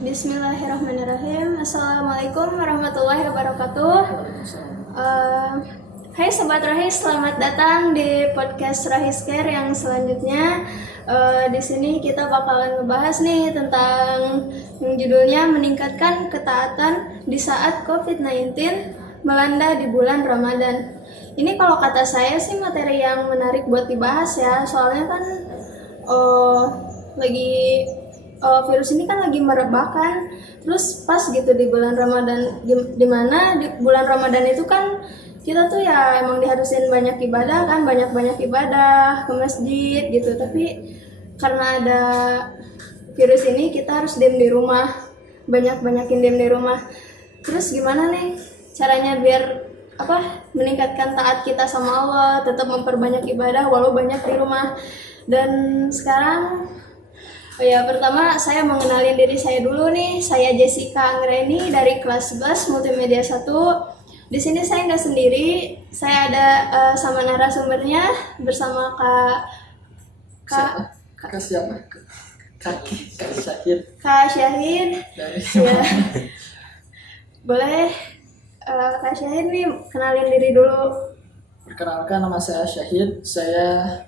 Bismillahirrahmanirrahim. Assalamualaikum warahmatullahi wabarakatuh. Hai Sobat Rahis, selamat datang di podcast Rahis Care yang selanjutnya. Di sini kita bakalan ngebahas nih tentang yang judulnya meningkatkan ketaatan di saat COVID-19 melanda di bulan Ramadan. Ini kalau kata saya sih materi yang menarik buat dibahas ya, soalnya kan virus ini kan lagi merebakkan. Terus pas gitu di bulan Ramadan, di mana di bulan Ramadan itu kan kita tuh ya emang diharusin banyak ibadah kan, banyak ibadah ke masjid gitu. Tapi karena ada virus ini kita harus diam di rumah, banyakin diam di rumah. Terus gimana nih caranya biar meningkatkan taat kita sama Allah, tetap memperbanyak ibadah walau banyak di rumah. Dan sekarang pertama saya mengenalin diri saya dulu nih. Saya Jessica Anggreni dari kelas 11 Multimedia 1. Di sini saya nggak sendiri, saya ada sama narasumbernya bersama Kak siapa? Kak Syahid. Kak Syahid. Ya. Boleh Kak Syahid nih kenalin diri dulu. Perkenalkan, nama saya Syahid. Saya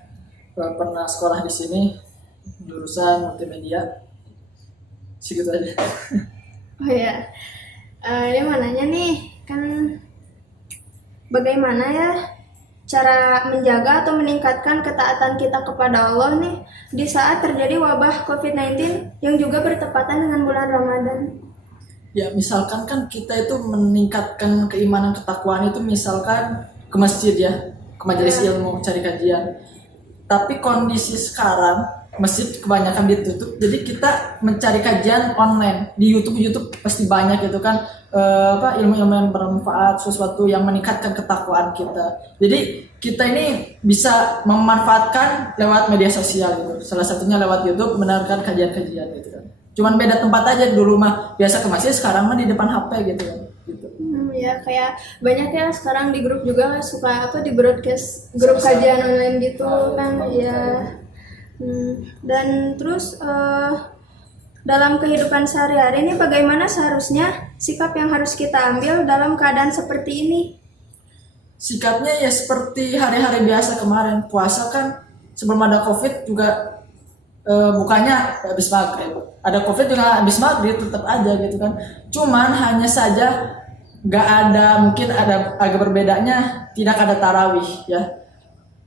pernah sekolah di sini, jurusan multimedia. Segitu aja. Oh ya, ini mau nanya nih, kan bagaimana ya cara menjaga atau meningkatkan ketaatan kita kepada Allah nih di saat terjadi wabah COVID-19 yang juga bertepatan dengan bulan Ramadan? Ya, misalkan kan kita itu meningkatkan keimanan ketakwaan itu misalkan ke masjid ya, ke majelis ilmu, cari kajian. Tapi kondisi sekarang masjid kebanyakan ditutup, jadi kita mencari kajian online di YouTube pasti banyak gitu kan, ilmu-ilmu yang bermanfaat, sesuatu yang meningkatkan ketakwaan kita. Jadi kita ini bisa memanfaatkan lewat media sosial gitu, salah satunya lewat YouTube, mendengarkan kajian-kajian gitu kan. Cuman beda tempat aja, dulu mah biasa ke masjid, sekarang mah di depan HP gitu kan. Gitu. Ya kayak banyak ya sekarang di grup juga suka di broadcast grup kajian online gitu kan ya. Dan terus dalam kehidupan sehari-hari ini bagaimana seharusnya sikap yang harus kita ambil dalam keadaan seperti ini? Sikapnya ya seperti hari-hari biasa kemarin, puasa kan sebelum ada COVID juga bukanya habis maghrib. Ada COVID juga habis maghrib, tetap aja gitu kan. Cuman hanya saja mungkin ada agak berbedanya, tidak ada tarawih ya.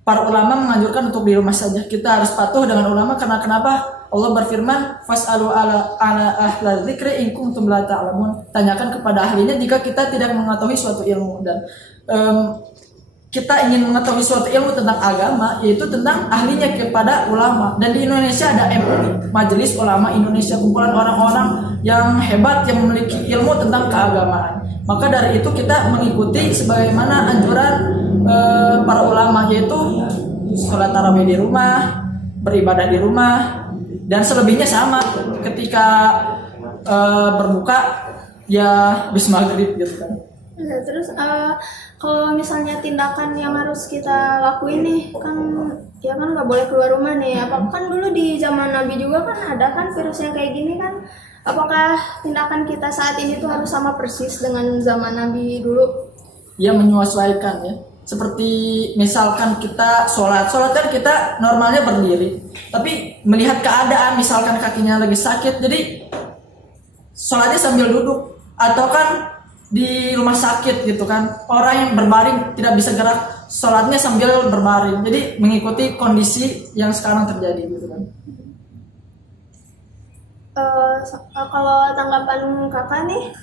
Para ulama menganjurkan untuk di rumah saja. Kita harus patuh dengan ulama karena kenapa? Allah berfirman, "Fas'alu ala ahla dzikri in kuntum la ta'lamun." Tanyakan kepada ahlinya jika kita tidak mengetahui suatu ilmu. Dan kita ingin mengetahui suatu ilmu tentang agama, yaitu tentang ahlinya kepada ulama. Dan di Indonesia ada MUI, Majelis Ulama Indonesia, kumpulan orang-orang yang hebat yang memiliki ilmu tentang keagamaan. Maka dari itu kita mengikuti sebagaimana anjuran para ulama, yaitu sholat tarawih di rumah, beribadah di rumah, dan selebihnya sama. Ketika berbuka ya habis maghrib gitu kan. Ya, terus kalau misalnya tindakan yang harus kita lakuin nih kan nggak boleh keluar rumah nih. Apa kan dulu di zaman Nabi juga kan ada kan virus yang kayak gini kan? Apakah tindakan kita saat ini tuh harus sama persis dengan zaman Nabi dulu? Ya, menyesuaikan ya. Seperti misalkan kita sholat kan kita normalnya berdiri, tapi melihat keadaan misalkan kakinya lagi sakit, jadi sholatnya sambil duduk. Atau kan di rumah sakit gitu kan, orang yang berbaring tidak bisa gerak, sholatnya sambil berbaring. Jadi mengikuti kondisi yang sekarang terjadi gitu kan. Kalau tanggapan kakak nih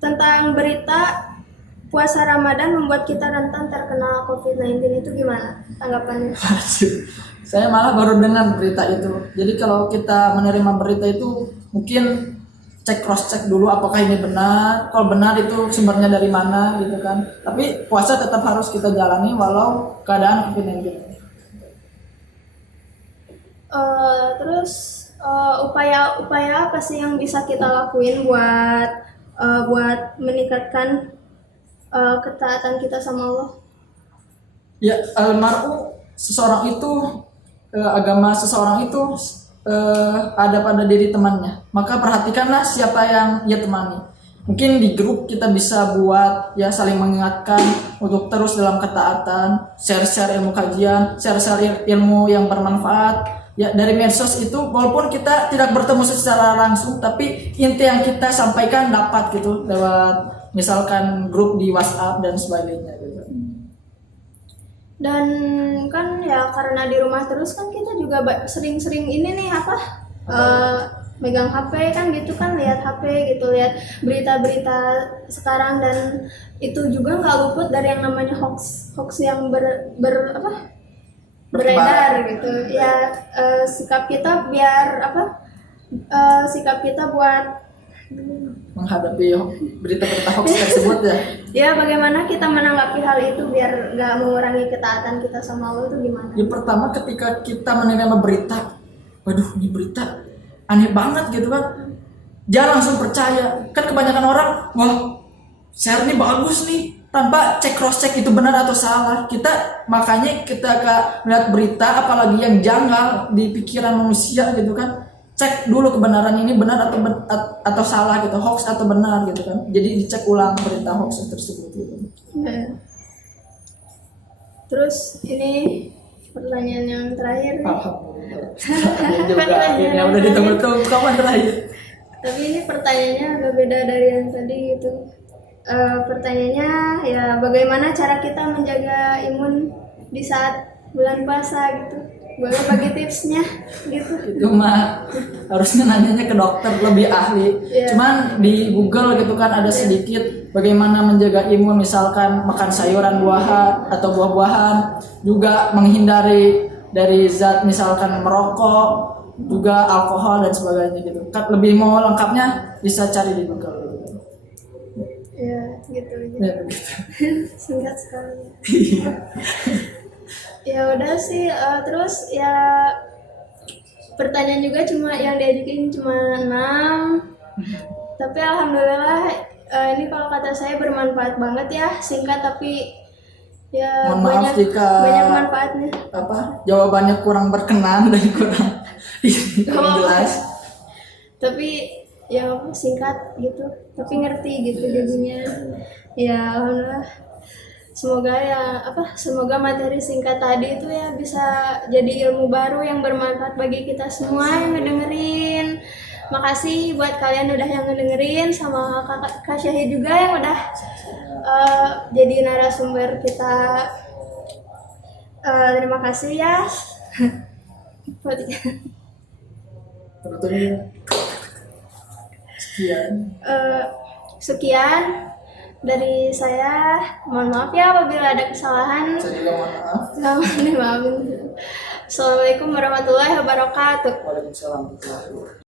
tentang berita puasa Ramadan membuat kita rentan terkena COVID-19 itu gimana tanggapannya? Saya malah baru dengar berita itu. Jadi kalau kita menerima berita itu mungkin cross check dulu apakah ini benar. Kalau benar itu sumbernya dari mana gitu kan. Tapi puasa tetap harus kita jalani walau keadaan COVID-19. Terus upaya apa sih yang bisa kita lakuin buat meningkatkan ketaatan kita sama Allah? Ya, almarhum seseorang itu agama seseorang itu ada pada diri temannya, maka perhatikanlah siapa yang ia temani. Mungkin di grup kita bisa buat ya saling mengingatkan untuk terus dalam ketaatan, share-share ilmu kajian, share-share ilmu yang bermanfaat. Ya dari medsos itu walaupun kita tidak bertemu secara langsung, tapi inti yang kita sampaikan dapat gitu lewat misalkan grup di WhatsApp dan sebagainya gitu. Dan kan ya karena di rumah terus kan kita juga sering-sering ini nih apa megang HP kan gitu kan, lihat HP gitu, lihat berita-berita sekarang, dan itu juga nggak luput dari yang namanya hoax yang beredar gitu ya. Sikap kita biar sikap kita buat Menghadapi berita-berita hoax tersebut ya. ya bagaimana kita menanggapi hal itu biar nggak mengurangi ketaatan kita sama Allah itu gimana? Yang pertama ketika kita menerima berita, waduh ini berita aneh banget gitu kan, jangan langsung percaya. Kan kebanyakan orang, wah share ini bagus nih, tanpa cek cross check itu benar atau salah. Makanya kita melihat berita apalagi yang janggal di pikiran manusia gitu kan, cek dulu kebenaran ini benar atau salah gitu, hoax atau benar gitu kan. Jadi dicek ulang berita hoax tersebut gitu. Nah, terus ini pertanyaan yang terakhir nih. Alhamdulillah. Ini udah ditunggu-tunggu kapan terakhir. Tapi ini pertanyaannya agak beda dari yang tadi gitu. Pertanyaannya ya bagaimana cara kita menjaga imun di saat bulan puasa gitu? Boleh bagi tipsnya gitu? Itu mah harusnya nanyanya ke dokter lebih ahli. Iya. Cuman di Google gitu kan ada sedikit bagaimana menjaga imun, misalkan makan sayuran buah atau buah-buahan, juga menghindari dari zat misalkan merokok, juga alkohol dan sebagainya gitu. Kan lebih mau lengkapnya bisa cari di Google gitu. Ya gitu aja. Ya, begitu. Singkat sekali. Ya udah sih, terus ya pertanyaan juga cuma yang diajukin cuma 6. Tapi alhamdulillah ini kalau kata saya bermanfaat banget ya, singkat tapi ya Mohon maaf jika banyak manfaatnya. Jawabannya kurang berkenan dan kurang jelas. Tapi ya singkat gitu, tapi ngerti gitu jadinya. Ya alhamdulillah. Semoga materi singkat tadi itu ya bisa jadi ilmu baru yang bermanfaat bagi kita semua yang ngedengerin. Makasih buat kalian udah yang ngedengerin, sama Kak Syahid juga yang udah jadi narasumber kita. Terima kasih ya. Sebetulnya Sekian dari saya. Mohon maaf ya apabila ada kesalahan. saya juga mohon maaf. Maafin. Assalamualaikum warahmatullahi wabarakatuh. Waalaikumsalam warahmatullahi wabarakatuh.